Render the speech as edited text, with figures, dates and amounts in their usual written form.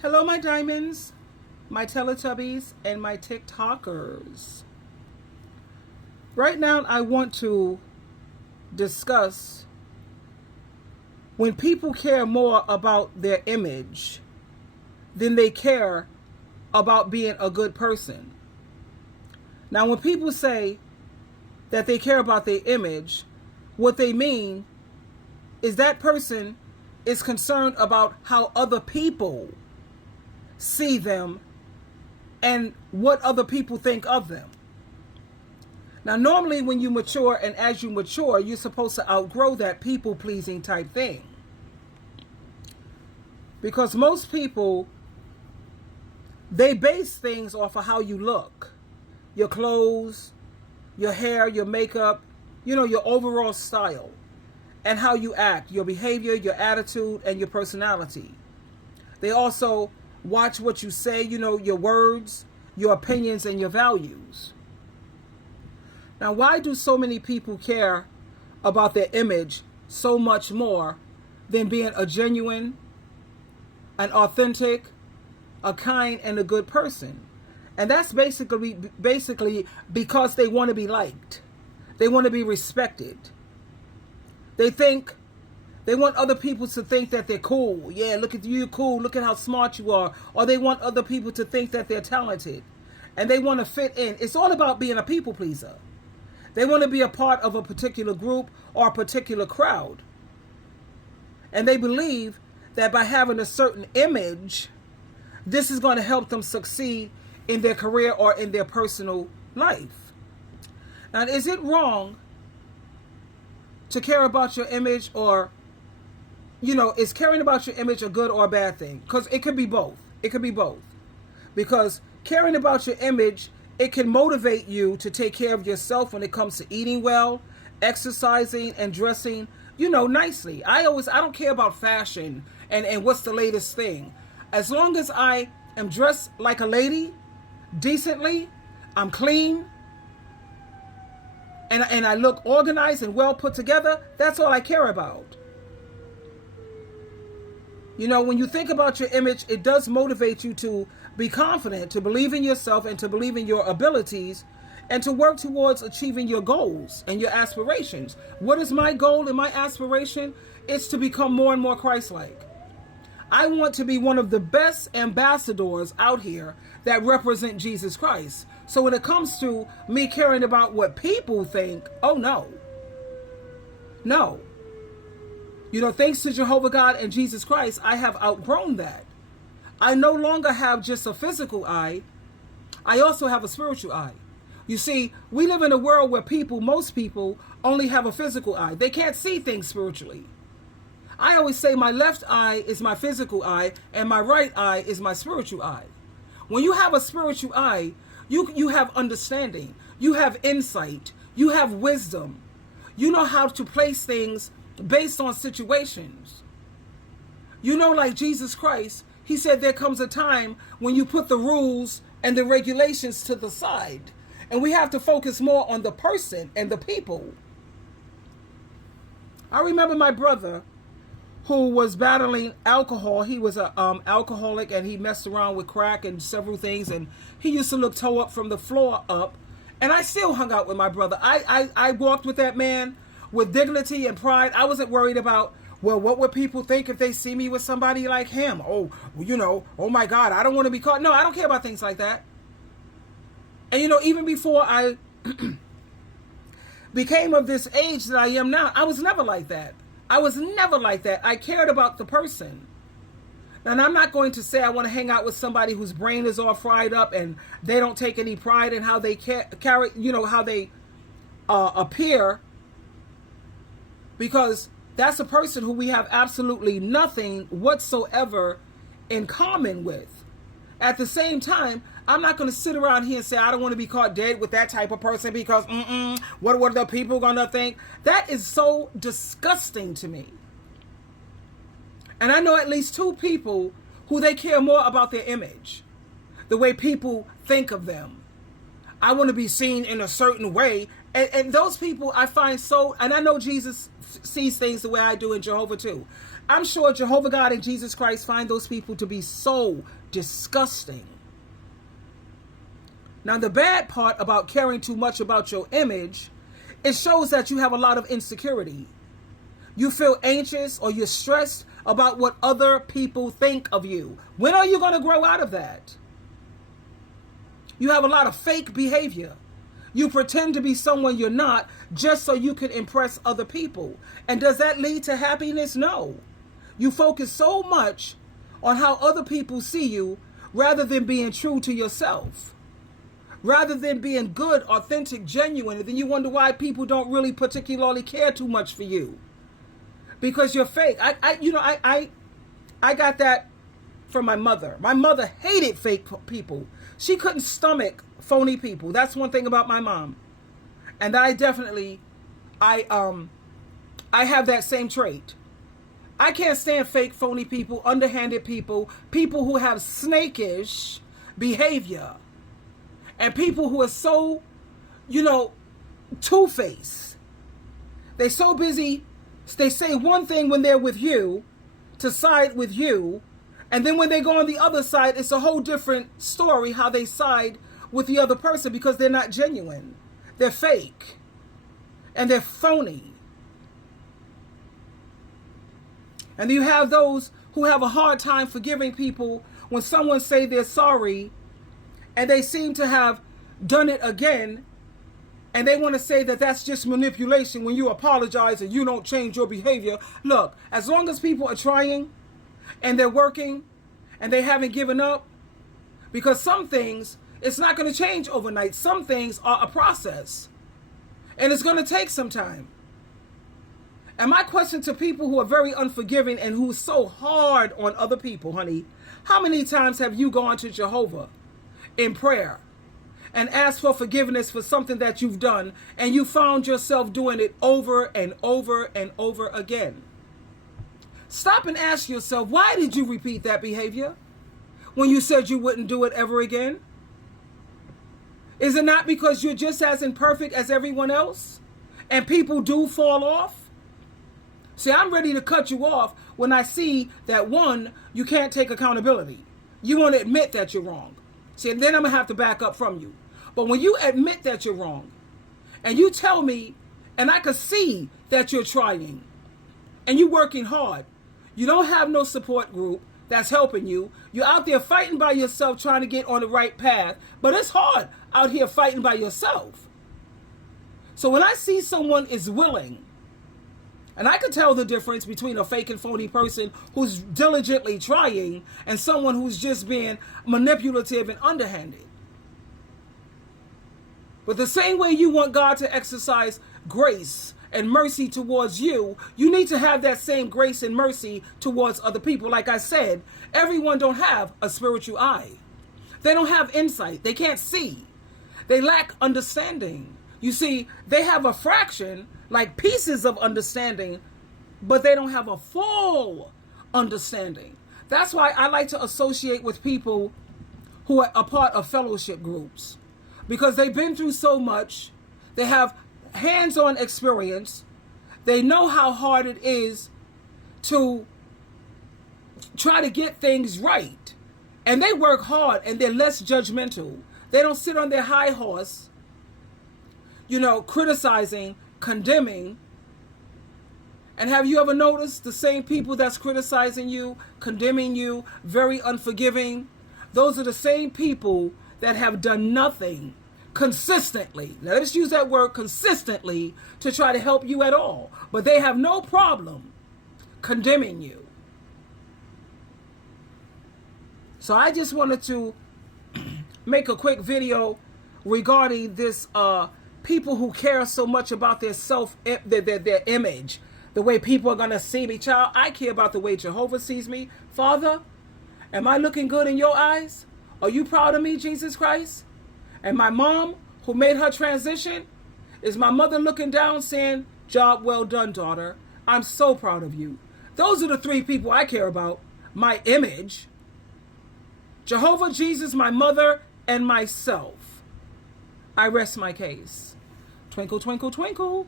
Hello, my diamonds, my Teletubbies, and my TikTokers. Right now, I want to discuss when people care more about their image than they care about being a good person. Now, when people say that they care about their image, what they mean is that person is concerned about how other people see them and what other people think of them. Now, normally when you mature and as you mature, you're supposed to outgrow that people-pleasing type thing. Because most people, they base things off of how you look. Your clothes, your hair, your makeup, your overall style. And how you act, your behavior, your attitude, and your personality. They also watch what you say, your words, your opinions, and your values. Now, why do so many people care about their image so much more than being a genuine, an authentic, a kind, and a good person? And that's basically because they want to be liked. They want to be respected. They want other people to think that they're cool. Yeah, look at you, cool. Look at how smart you are. Or they want other people to think that they're talented. And they want to fit in. It's all about being a people pleaser. They want to be a part of a particular group or a particular crowd. And they believe that by having a certain image, this is going to help them succeed in their career or in their personal life. Now, is it wrong to care about your image, or is caring about your image a good or a bad thing? Because it could be both. It could be both. Because caring about your image, it can motivate you to take care of yourself when it comes to eating well, exercising, and dressing, nicely. I don't care about fashion and what's the latest thing. As long as I am dressed like a lady, decently, I'm clean, and I look organized and well put together, that's all I care about. When you think about your image, it does motivate you to be confident, to believe in yourself, and to believe in your abilities, and to work towards achieving your goals and your aspirations. What is my goal and my aspiration? It's to become more and more Christ-like. I want to be one of the best ambassadors out here that represent Jesus Christ. So when it comes to me caring about what people think, oh no. No. Thanks to Jehovah God and Jesus Christ, I have outgrown that. I no longer have just a physical eye. I also have a spiritual eye. You see, we live in a world where most people only have a physical eye. They can't see things spiritually. I always say my left eye is my physical eye and my right eye is my spiritual eye. When you have a spiritual eye, you have understanding, you have insight, you have wisdom. You know how to place things based on situations. Like Jesus Christ, he said there comes a time when you put the rules and the regulations to the side. And we have to focus more on the person and the people. I remember my brother who was battling alcohol. He was an alcoholic, and he messed around with crack and several things, and he used to look toe up from the floor up. And I still hung out with my brother. I walked with that man with dignity and pride. I wasn't worried about, well, what would people think if they see me with somebody like him? Oh, oh my God, I don't want to be caught. No, I don't care about things like that. And even before I became of this age that I am now, I was never like that. I cared about the person. And I'm not going to say I want to hang out with somebody whose brain is all fried up and they don't take any pride in how they carry, how they appear. Because that's a person who we have absolutely nothing whatsoever in common with. At the same time, I'm not going to sit around here and say I don't want to be caught dead with that type of person because what are the people going to think? That is so disgusting to me. And I know at least two people who they care more about their image, the way people think of them. I want to be seen in a certain way. And those people I find so, and I know Jesus sees things the way I do in Jehovah too. I'm sure Jehovah God and Jesus Christ find those people to be so disgusting. Now, the bad part about caring too much about your image, it shows that you have a lot of insecurity. You feel anxious or you're stressed about what other people think of you. When are you going to grow out of that? You have a lot of fake behavior. You pretend to be someone you're not just so you can impress other people. And does that lead to happiness? No. You focus so much on how other people see you rather than being true to yourself. Rather than being good, authentic, genuine, and then you wonder why people don't really particularly care too much for you. Because you're fake. I got that from my mother. My mother hated fake people. She couldn't stomach phony people. That's one thing about my mom. And I have that same trait. I can't stand fake, phony people, underhanded people, people who have snakish behavior. And people who are so, two-faced. They're so busy, they say one thing when they're with you, to side with you, and then when they go on the other side, it's a whole different story how they side with the other person because they're not genuine. They're fake. And they're phony. And you have those who have a hard time forgiving people when someone say they're sorry and they seem to have done it again, and they want to say that that's just manipulation when you apologize and you don't change your behavior. Look, as long as people are trying and they're working and they haven't given up, because some things, it's not going to change overnight. Some things are a process, and it's going to take some time. And my question to people who are very unforgiving and who's so hard on other people, honey, how many times have you gone to Jehovah in prayer and asked for forgiveness for something that you've done, and you found yourself doing it over and over and over again? Stop and ask yourself, why did you repeat that behavior when you said you wouldn't do it ever again? Is it not because you're just as imperfect as everyone else and people do fall off? See, I'm ready to cut you off when I see that, one, you can't take accountability. You want to admit that you're wrong. See, and then I'm going to have to back up from you. But when you admit that you're wrong, and you tell me, and I can see that you're trying, and you're working hard, you don't have no support group that's helping you. You're out there fighting by yourself, trying to get on the right path. But it's hard out here fighting by yourself. So when I see someone is willing, and I can tell the difference between a fake and phony person who's diligently trying and someone who's just being manipulative and underhanded. But the same way you want God to exercise grace and mercy towards you, you need to have that same grace and mercy towards other people. Like I said, everyone don't have a spiritual eye. They don't have insight. They can't see. They lack understanding. You see, they have a fraction, like pieces of understanding, but they don't have a full understanding. That's why I like to associate with people who are a part of fellowship groups, because they've been through so much. They have hands-on experience. They know how hard it is to try to get things right. And they work hard, and they're less judgmental. They don't sit on their high horse, criticizing, condemning. And have you ever noticed the same people that's criticizing you, condemning you, very unforgiving? Those are the same people that have done nothing consistently. Now let's use that word consistently to try to help you at all. But they have no problem condemning you. So I just wanted to make a quick video regarding this people who care so much about their their image, the way people are going to see me. Child, I care about the way Jehovah sees me. Father, am I looking good in your eyes? Are you proud of me, Jesus Christ? And my mom, who made her transition, is my mother looking down saying, job well done, daughter. I'm so proud of you. Those are the three people I care about. My image, Jehovah, Jesus, my mother, and myself. I rest my case. Twinkle, twinkle, twinkle.